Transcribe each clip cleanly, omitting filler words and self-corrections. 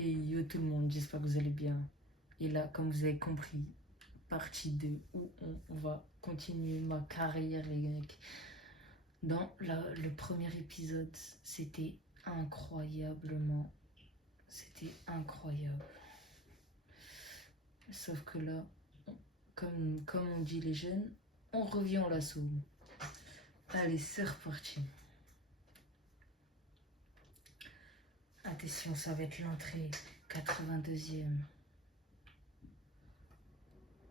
Et yo tout le monde, j'espère que vous allez bien. Et là, comme vous avez compris, partie 2 où on va continuer ma carrière les mecs. Dans le premier épisode, c'était incroyablement... C'était incroyable. Sauf que là, comme on dit les jeunes, on revient en l'assaut. Allez, c'est reparti. Attention, ça va être l'entrée 82e.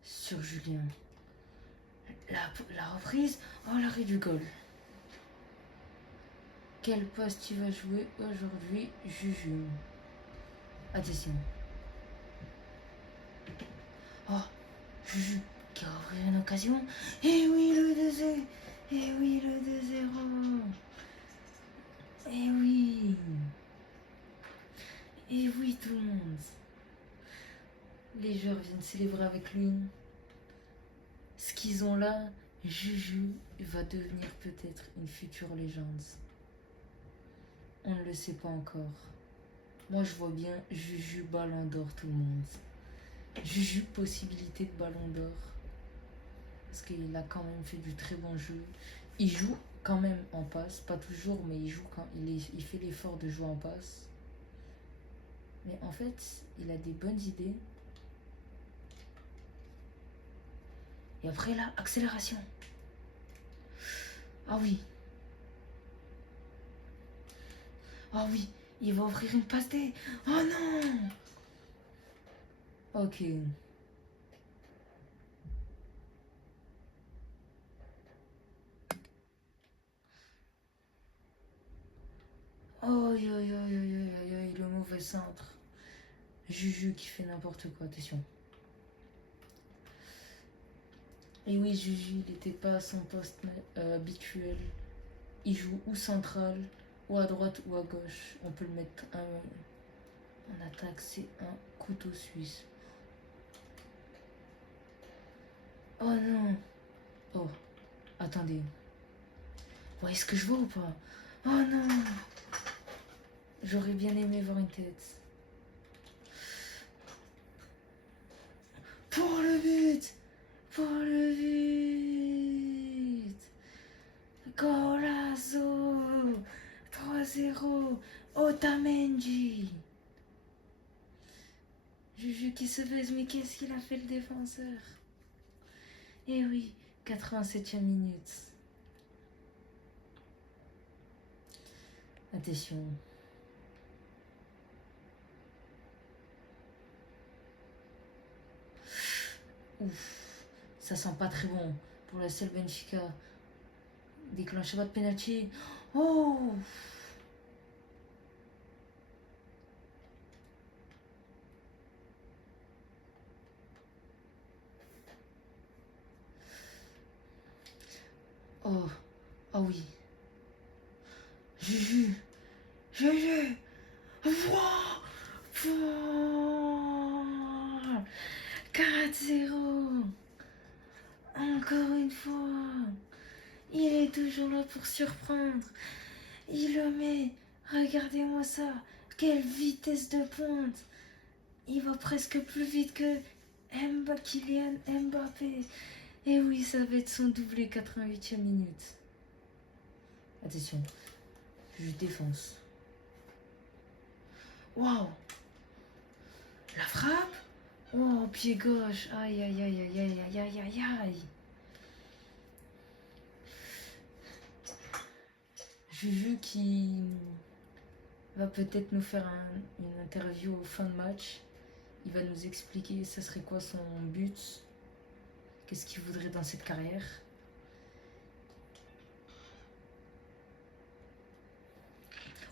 Sur Julien. La reprise. Oh, l'arrêt du goal. Quel poste il va jouer aujourd'hui, Juju? Attention. Oh, Juju qui a ouvert une occasion. Et oui, le 2-0. Et oui, le 2-0. Et oui. Et oui, tout le monde. Les joueurs viennent célébrer avec lui. Ce qu'ils ont là, Juju va devenir peut-être une future légende. On ne le sait pas encore. Moi, je vois bien Juju ballon d'or, tout le monde. Juju possibilité de ballon d'or. Parce qu'il a quand même fait du très bon jeu. Il joue quand même en passe. Pas toujours, mais il joue quand il fait l'effort de jouer en passe. Mais en fait, il a des bonnes idées. Et après là, accélération. Ah oui. Ah oui, il va offrir une passe D. Oh non. Ok. Oh, le mauvais centre. Juju qui fait n'importe quoi, attention. Et oui, Juju, il n'était pas à son poste habituel. Il joue ou central, ou à droite, ou à gauche. On peut le mettre en attaque, c'est un couteau suisse. Oh non. Oh, attendez. Vous voyez ce que je vois ou pas? Oh non. J'aurais bien aimé voir une tête. Pour le but. Pour le but. Golazo. 3-0. Otamendi. Juju qui se baise, mais qu'est-ce qu'il a fait le défenseur? Eh oui, 87e minute. Attention. Ouf, ça sent pas très bon pour la seule Benfica. Déclenche pas de penalty. Oh! Oh, oh oui. Juju. Juju. Wow. 4-0. Encore une fois. Il est toujours là pour surprendre. Il le met. Regardez-moi ça. Quelle vitesse de pointe. Il va presque plus vite que Kylian Mbappé. Et oui, ça va être son doublé 88e minute. Attention. Je défonce. Waouh. La frappe. Oh, pied gauche. Aïe, aïe, aïe, aïe, aïe, aïe, aïe, aïe, aïe. Juju qui va peut-être nous faire une interview au fin de match. Il va nous expliquer ça serait quoi son but. Qu'est-ce qu'il voudrait dans cette carrière.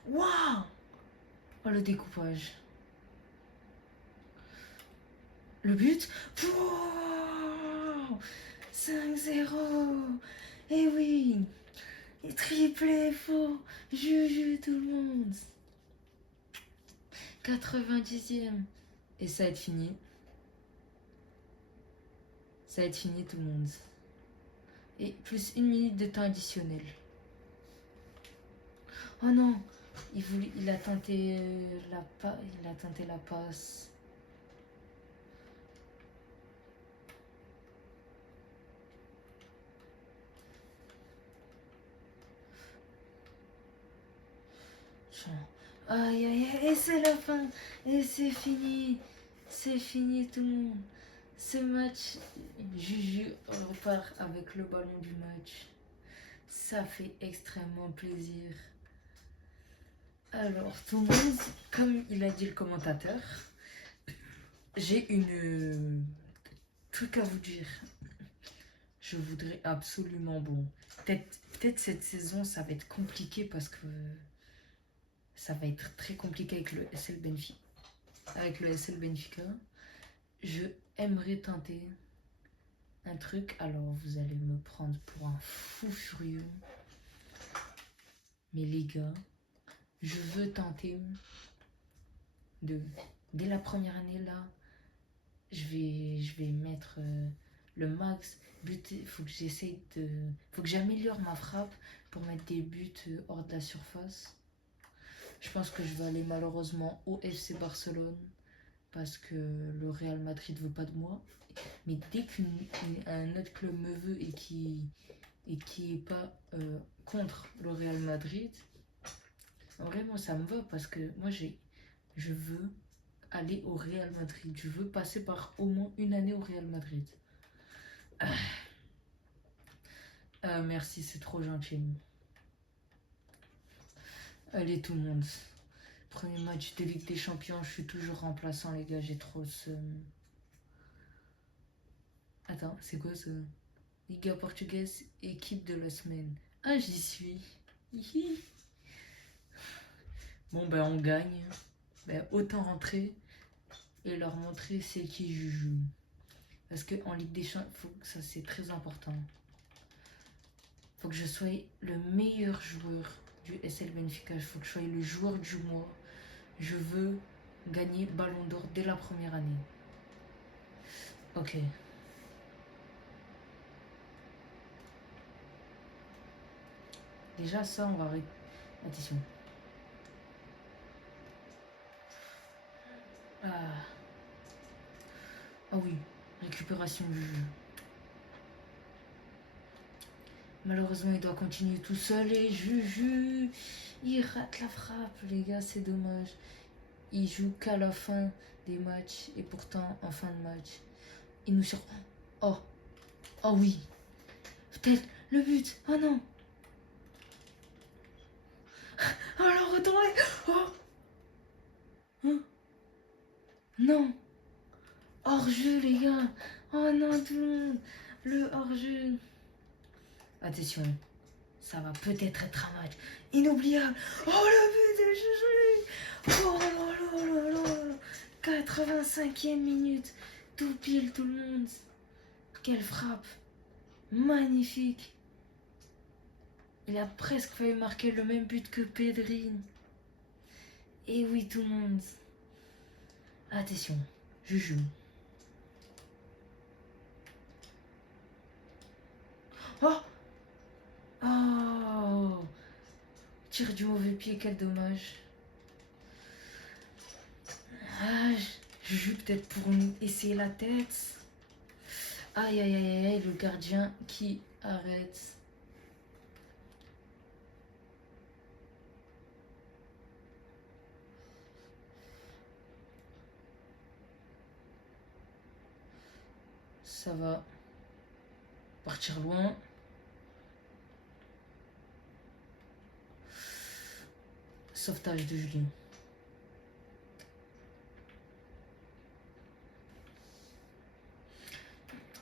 Waouh. Oh, le découpage. Le but. 5-0. Eh oui. Et triplé faux. Juju tout le monde. 90e. Et ça va être fini. Ça va être fini tout le monde. Et plus 1 minute de temps additionnel. Oh non. Il a tenté il a tenté la passe. Aïe aïe aïe, et c'est la fin, et c'est fini tout le monde. Ce match, Juju repart avec le ballon du match. Ça fait extrêmement plaisir. Alors, tout le monde, comme il a dit le commentateur, j'ai une truc à vous dire. Je voudrais absolument, bon, peut-être cette saison, ça va être compliqué parce que ça va être très compliqué avec le SL Benfica. Avec le SL Benfica, je aimerais tenter un truc. Alors, vous allez me prendre pour un fou furieux. Mais les gars, je veux tenter dès la première année là, je vais mettre le max. Faut que j'essaye faut que j'améliore ma frappe pour mettre des buts hors de la surface. Je pense que je vais aller malheureusement au FC Barcelone parce que le Real Madrid veut pas de moi. Mais dès qu'un autre club me veut et qui est pas contre le Real Madrid, vraiment ça me va parce que moi je veux aller au Real Madrid. Je veux passer par au moins une année au Real Madrid. Merci, c'est trop gentil. Allez tout le monde. Premier match de Ligue des Champions, je suis toujours remplaçant les gars, j'ai trop ce... Attends, c'est quoi ce... Liga portugaise, équipe de la semaine. Ah, j'y suis. Hihi. Bon, ben on gagne. Ben, autant rentrer et leur montrer c'est qui Juju. Parce qu'en Ligue des Champions, ça c'est très important. Faut que je sois le meilleur joueur du SL Benfica. Il faut que je sois le joueur du mois. Je veux gagner Ballon d'Or dès la première année. Ok. Déjà ça, on va... Attention. Ah. Ah oui, récupération du jeu. Malheureusement, il doit continuer tout seul et Juju, il rate la frappe, les gars, c'est dommage. Il joue qu'à la fin des matchs et pourtant, en fin de match, il nous surprend. Oh, oh oui, peut-être le but. Oh non. Alors, retournez. Oh. Hein? Non. Hors-jeu, les gars. Oh non, tout le monde. Le hors-jeu. Attention, ça va peut-être être un match inoubliable. Oh, le but de Juju. Oh là là là là. 85e minute. Tout pile, tout le monde. Quelle frappe. Magnifique. Il a presque failli marquer le même but que Pedri. Et oui, tout le monde. Attention, Juju. Oh. Oh. Tire du mauvais pied, quel dommage. Ah, je joue peut-être pour essayer la tête. Aïe aïe aïe aïe, le gardien qui arrête. Ça va partir loin. Sauvetage de Julien.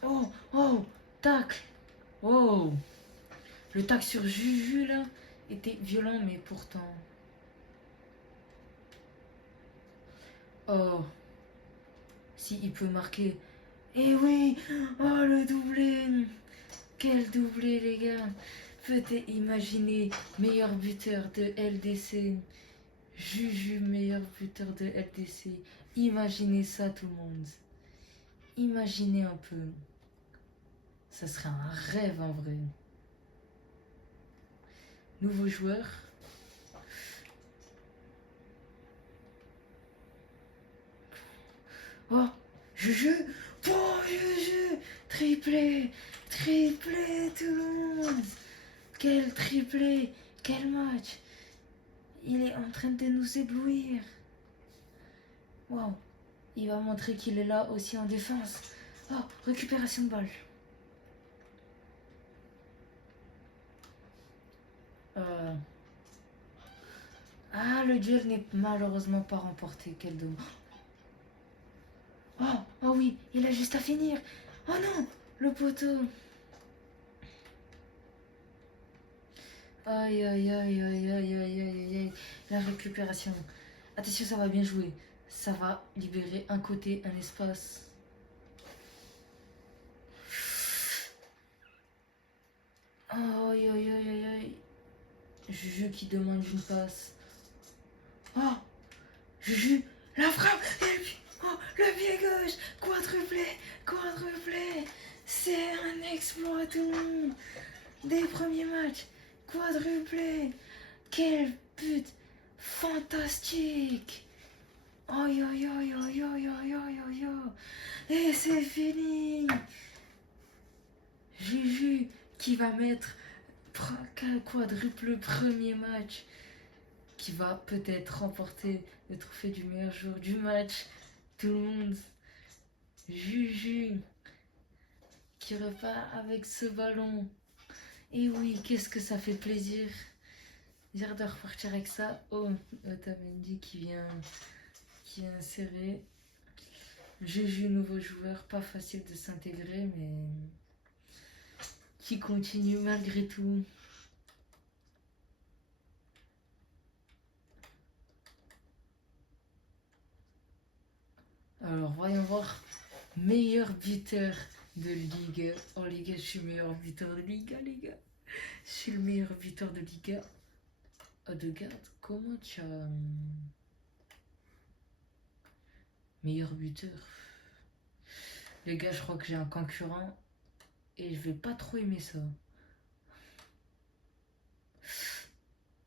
Oh, oh, tac. Oh. Le tac sur Juju là était violent, mais pourtant. Oh. Si il peut marquer. Eh oui. Oh, le doublé. Quel doublé, les gars. Peut-être imaginer meilleur buteur de LDC. Juju, meilleur buteur de LDC. Imaginez ça, tout le monde. Imaginez un peu. Ça serait un rêve en vrai. Nouveau joueur. Oh, Juju. Oh, Juju. Triplé. Triplé, Toulouse. Quel triplé. Quel match. Il est en train de nous éblouir. Waouh. Il va montrer qu'il est là aussi en défense. Oh, récupération de balle. Ah, le duel n'est malheureusement pas remporté. Quel dommage. Oh, oh oui, il a juste à finir. Oh non, le poteau. Aïe, aïe, aïe, aïe, aïe, aïe, aïe, aïe. La récupération. Attention, ça va bien jouer. Ça va libérer un côté, un espace. Aïe, aïe, aïe, aïe, aïe. Juju qui demande une passe. Oh, Juju, la frappe. Oh, le pied gauche. Quadruplé, quadruplé. C'est un exploit, tout le monde. Des premiers matchs. Quadruplé. Quel but fantastique. Aïe, aïe, aïe, aïe, aïe, aïe, aïe, aïe, aïe. Et c'est fini. Juju qui va mettre quadruple premier match, qui va peut-être remporter le trophée du meilleur joueur du match. Tout le monde. Juju qui repart avec ce ballon. Et oui, qu'est-ce que ça fait plaisir. Dire de repartir avec ça. Oh, Otamendi qui vient insérer. Juju, nouveau joueur, pas facile de s'intégrer, mais qui continue malgré tout. Alors, voyons voir. Meilleur buteur de Ligue. Oh les gars, je suis meilleur buteur de Liga, les gars. Je suis le meilleur buteur de Liga. Odegaard, comment tu as... Meilleur buteur. Les gars, je crois que j'ai un concurrent et je vais pas trop aimer ça.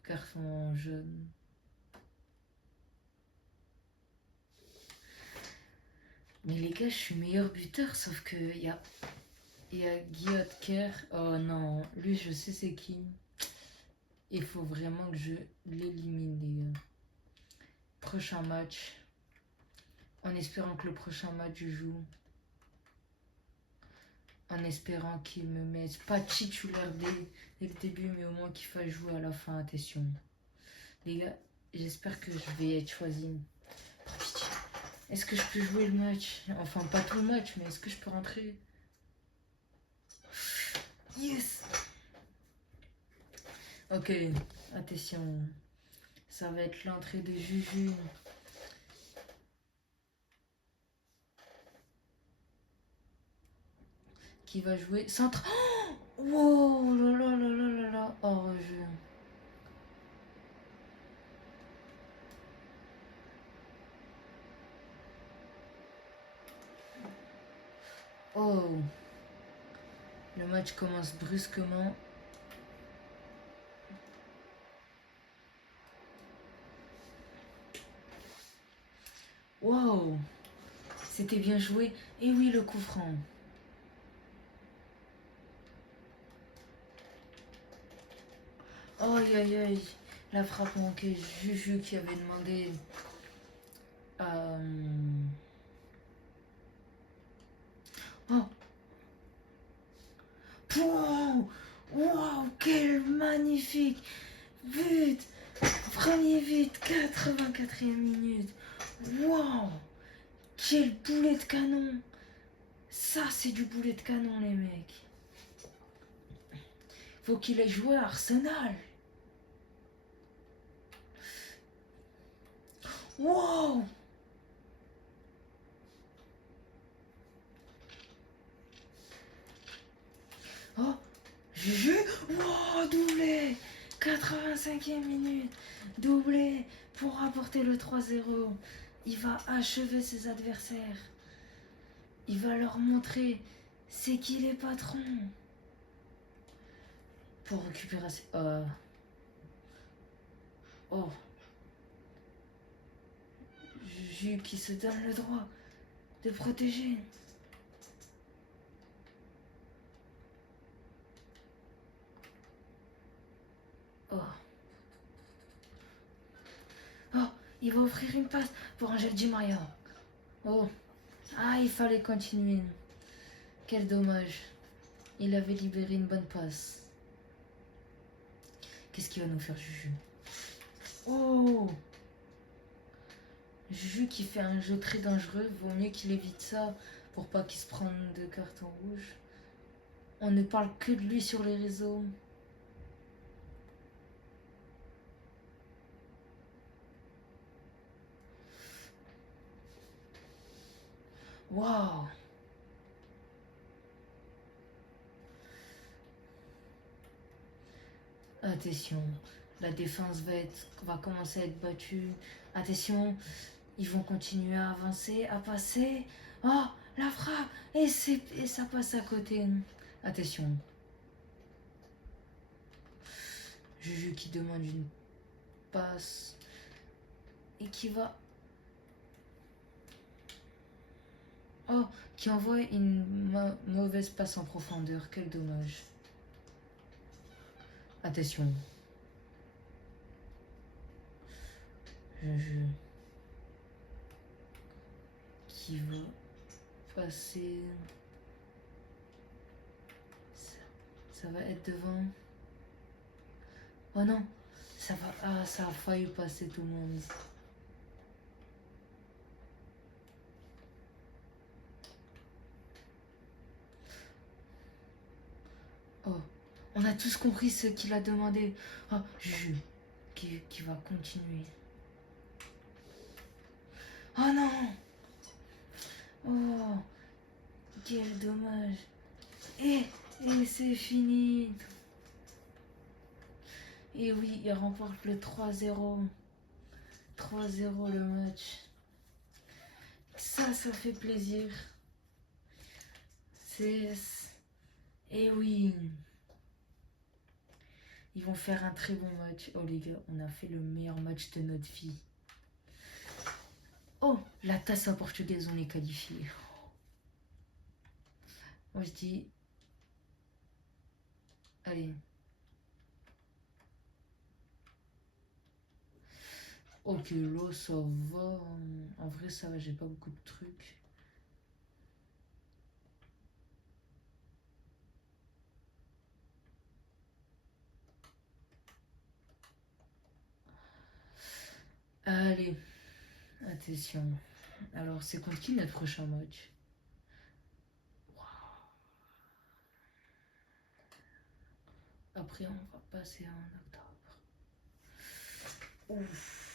Garçon jeune. Mais les gars, je suis meilleur buteur, sauf que il y a Guy Kerr. Oh non, lui je sais c'est qui. Il faut vraiment que je l'élimine, les gars. Prochain match. En espérant que le prochain match je joue. En espérant qu'il me mette pas titulaire dès le début, mais au moins qu'il fasse jouer à la fin. Attention. Les gars, j'espère que je vais être choisi. Est-ce que je peux jouer le match? Enfin, pas tout le match, mais est-ce que je peux rentrer? Yes! Ok, attention. Ça va être l'entrée de Juju. Qui va jouer centre. Oh, wow, là là là là là là. Oh, jeu. Oh. Le match commence brusquement. Wow. C'était bien joué. Et oui, le coup franc. Aïe aïe aïe. La frappe manquée. Juju qui avait demandé. Oh. Wow. Wow, quel magnifique but. Premier but, 84e minute. Wow. Quel boulet de canon. Ça, c'est du boulet de canon, les mecs. Faut qu'il ait joué à Arsenal. Wow. Oh, Juju. Wow, doublé. 85e minute. Doublé pour apporter le 3-0. Il va achever ses adversaires. Il va leur montrer c'est qui les patrons. Pour récupérer... Oh. Juju qui se donne le droit. de protéger. Oh. Oh, il va offrir une passe pour Angel Di Maria. Oh. Ah, il fallait continuer. Quel dommage. Il avait libéré une bonne passe. Qu'est-ce qu'il va nous faire, Juju? Oh! Juju qui fait un jeu très dangereux. Vaut mieux qu'il évite ça pour pas qu'il se prenne de carton rouge. On ne parle que de lui sur les réseaux. Waouh! Attention, la défense va commencer à être battue. Attention, ils vont continuer à avancer, à passer. Oh, la frappe! Et ça passe à côté. Attention. Juju qui demande une passe. Et qui va... Oh, qui envoie une mauvaise passe en profondeur. Quel dommage. Attention. Juju. Qui va passer... Ça va être devant. Oh non, ça va. Ah, ça a failli passer tout le monde. Oh, on a tous compris ce qu'il a demandé. Oh, Juju, qui va continuer. Oh non! Oh, quel dommage. Et c'est fini. Et oui, il remporte le 3-0. 3-0 le match. Ça fait plaisir. Et oui. Ils vont faire un très bon match. Oh les gars, on a fait le meilleur match de notre vie. Oh, la Taça portugaise, on est qualifié. Moi je dis... Allez. Ok, là ça va. En vrai ça va, j'ai pas beaucoup de trucs. Allez, attention. Alors c'est contre qui notre prochain match? Après on va passer en octobre. Ouf.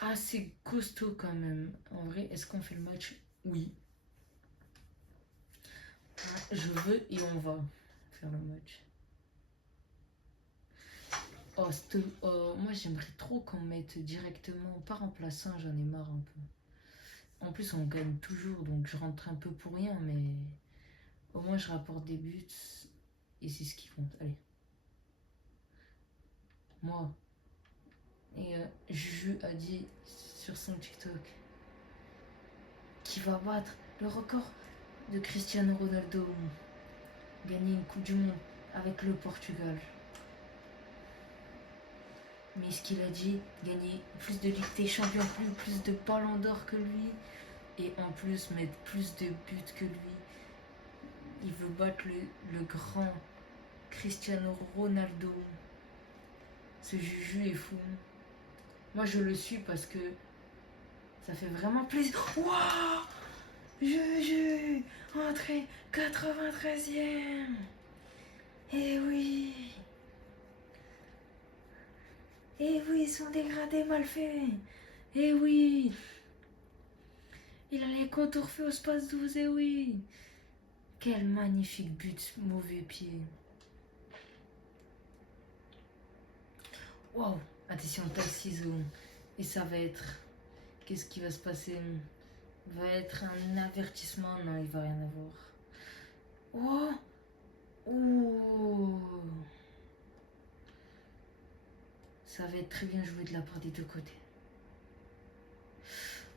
Ah, c'est costaud quand même. En vrai, est-ce qu'on fait le match? Oui. Je veux et on va faire le match. Oh, moi j'aimerais trop qu'on mette directement, pas remplaçant, j'en ai marre un peu. En plus, on gagne toujours, donc je rentre un peu pour rien, mais au moins je rapporte des buts et c'est ce qui compte. Allez. Moi. Et Juju a dit sur son TikTok qu'il va battre le record de Cristiano Ronaldo, gagner une Coupe du Monde avec le Portugal. Mais ce qu'il a dit, gagner plus de Ligue des Champions, plus de ballons d'or que lui, et en plus mettre plus de buts que lui. Il veut battre le grand Cristiano Ronaldo. Ce Juju est fou. Moi je le suis parce que ça fait vraiment plaisir. Waouh! Juju, entrée 93e. Eh oui. Eh oui, son dégradé mal fait. Eh oui. Il a les contours faits au space 12, eh oui. Quel magnifique but, mauvais pied. Wow, attention, tac ciseaux. Et ça va être... Qu'est-ce qui va se passer? Va être un avertissement? Non, il va rien avoir. Oh. Oh. Ça va être très bien joué de la part des deux côtés.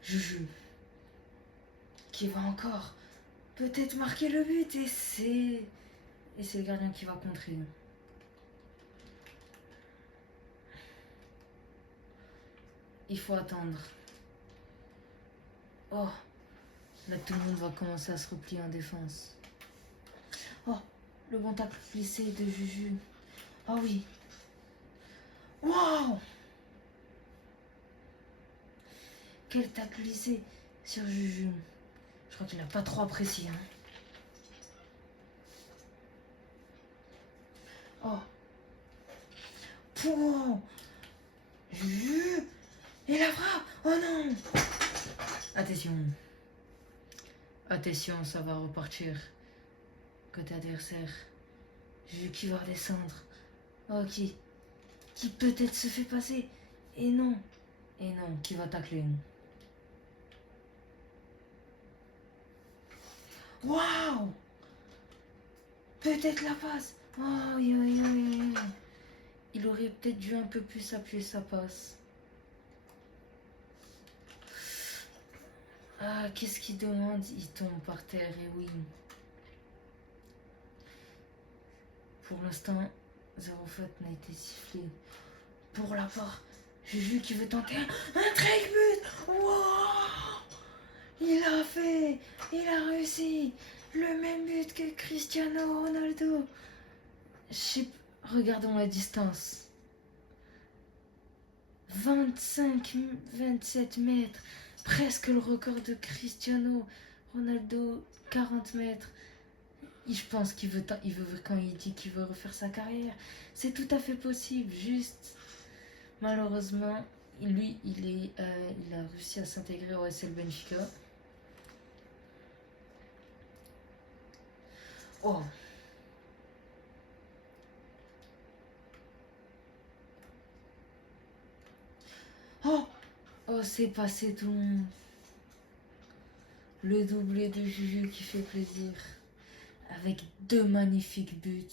Juju, qui va encore peut-être marquer le but et c'est le gardien qui va contrer. Il faut attendre. Oh, là tout le monde va commencer à se replier en défense. Oh, le bon tacle glissé de Juju. Ah oui. Waouh! Quel tacle glissé sur Juju. Je crois qu'il n'a pas trop apprécié. Hein. Oh. Pouah. Juju. Et la frappe. Oh non. Attention. Attention, ça va repartir. Côté adversaire. Juju qui va redescendre. Ok. Qui peut-être se fait passer. Et non. Et non, qui va tacler. Waouh! Peut-être la passe. Oh, oui, oui, oui. Il aurait peut-être dû un peu plus appuyer sa passe. Ah, qu'est-ce qu'il demande? Il tombe par terre, et oui. Pour l'instant, 0 faute n'a été sifflé. Pour la part, Juju qui veut tenter un trick but. Wow! Il a fait. Il a réussi. Le même but que Cristiano Ronaldo. Regardons la distance. 25-27 mètres. Presque le record de Cristiano Ronaldo, 40 mètres. Je pense qu'il veut, quand il dit qu'il veut refaire sa carrière, c'est tout à fait possible. Juste, malheureusement, lui, il a réussi à s'intégrer au SL Benfica. Oh. Oh. Oh, c'est passé tout le monde. Le doublé de Juju qui fait plaisir. Avec 2 magnifiques buts.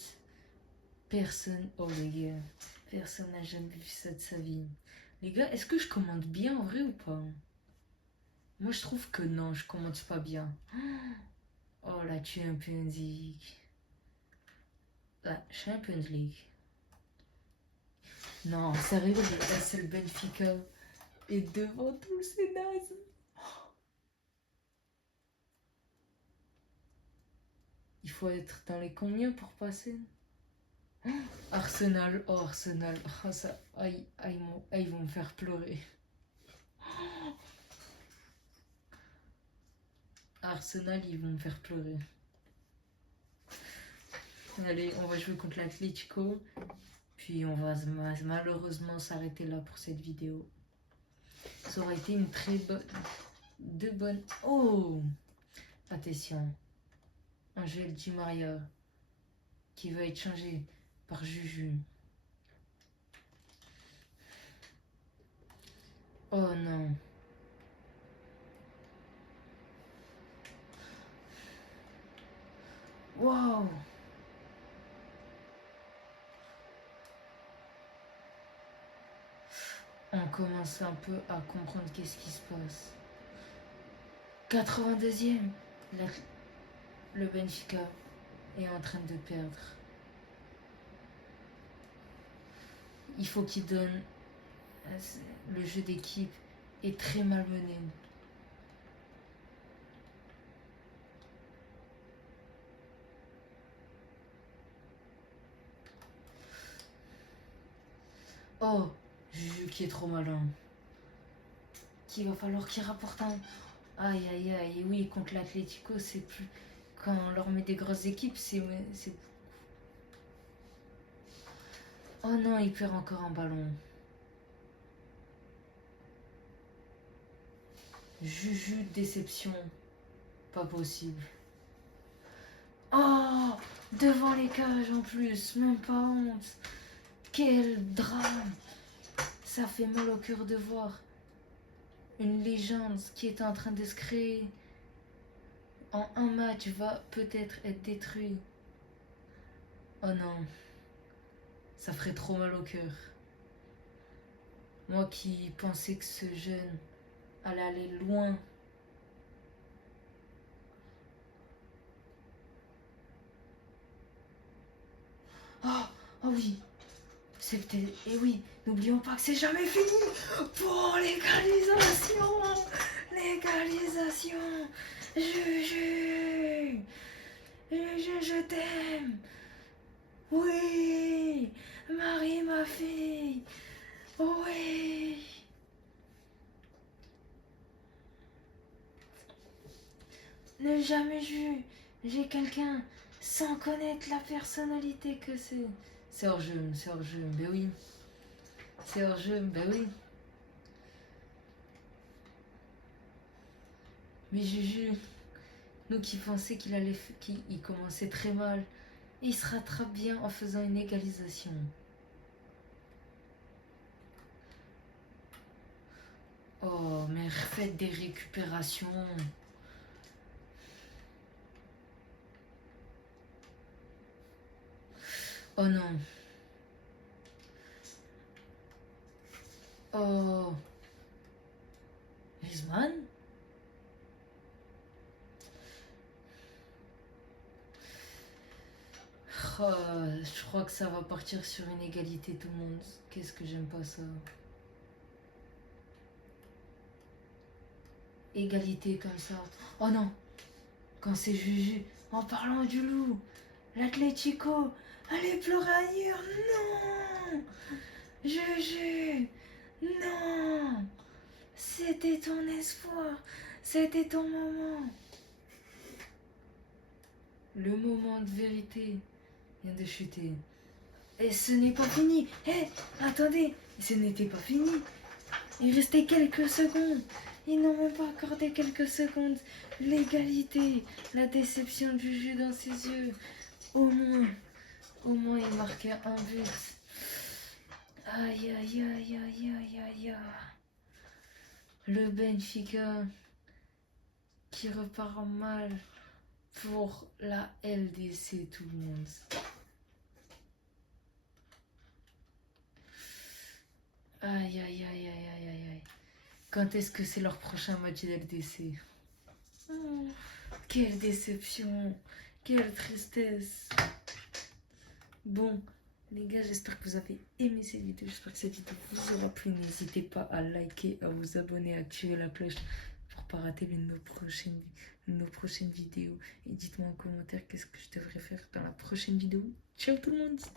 Personne, oh les gars, personne n'a jamais vu ça de sa vie. Les gars, est-ce que je commande bien en vrai ou pas? Moi je trouve que non, je commande pas bien. Oh la Champions League. La Champions League. Non, sérieux, c'est le Benfica. Et devant tout, c'est naze. Il faut être dans les combien pour passer? Arsenal, oh Arsenal, oh ça, aïe, aïe, ils vont me faire pleurer. Arsenal, ils vont me faire pleurer. Allez, on va jouer contre l'Atlético. Puis on va malheureusement s'arrêter là pour cette vidéo. Ça aurait été une très bonne... Deux bonnes... Oh! Attention. Angel Di Maria. Qui va être changé par Juju. Oh non. Wow! On commence un peu à comprendre qu'est-ce qui se passe. 82e. Le Benfica est en train de perdre. Il faut qu'il donne... Le jeu d'équipe est très malmené. Oh, Juju qui est trop malin. Qu'il va falloir qu'il rapporte un... Aïe, aïe, aïe. Oui, contre l'Atlético, c'est plus... Quand on leur met des grosses équipes, c'est... Oh non, il perd encore un ballon. Juju, déception. Pas possible. Oh, devant les cages en plus. Même pas honte. Quel drame. Ça fait mal au cœur de voir une légende qui est en train de se créer en un match va peut-être être détruit. Oh non. Ça ferait trop mal au cœur. Moi qui pensais que ce jeune allait aller loin. Oh, oh oui, et oui, n'oublions pas que c'est jamais fini. Pour légalisation, légalisation. Juju, Juju, je t'aime. Oui, Marie, ma fille. Oui. Ne jamais j'ai quelqu'un sans connaître la personnalité que c'est. C'est hors jeu, ben oui. C'est hors jeu, ben oui. Mais Juju, nous qui pensions qu'il commençait très mal, il se rattrape bien en faisant une égalisation. Oh, mais faites des récupérations. Oh non. Oh. Griezmann? Oh, je crois que ça va partir sur une égalité tout le monde. Qu'est-ce que j'aime pas ça. Égalité comme ça. Oh non. Quand c'est Juju. En parlant du loup. L'Atlético. Allez pleurer ailleurs. Non. Juju. Non. C'était ton espoir. C'était ton moment. Le moment de vérité vient de chuter. Et ce n'est pas fini. Hé, attendez, ce n'était pas fini. Il restait quelques secondes. Ils n'ont même pas accordé quelques secondes. L'égalité, la déception du jeu dans ses yeux. Au moins il marquait un but. Aïe, aïe, aïe, aïe, aïe, aïe, aïe. Le Benfica qui repart mal pour la LDC, tout le monde. Aïe, aïe, aïe, aïe, aïe, aïe. Quand est-ce que c'est leur prochain match d'LDC? Oh, quelle déception. Quelle tristesse. Bon, les gars, j'espère que vous avez aimé cette vidéo. J'espère que cette vidéo vous aura plu. N'hésitez pas à liker, à vous abonner, à activer la cloche pour pas rater nos prochaines vidéos. Et dites-moi en commentaire qu'est-ce que je devrais faire dans la prochaine vidéo. Ciao tout le monde!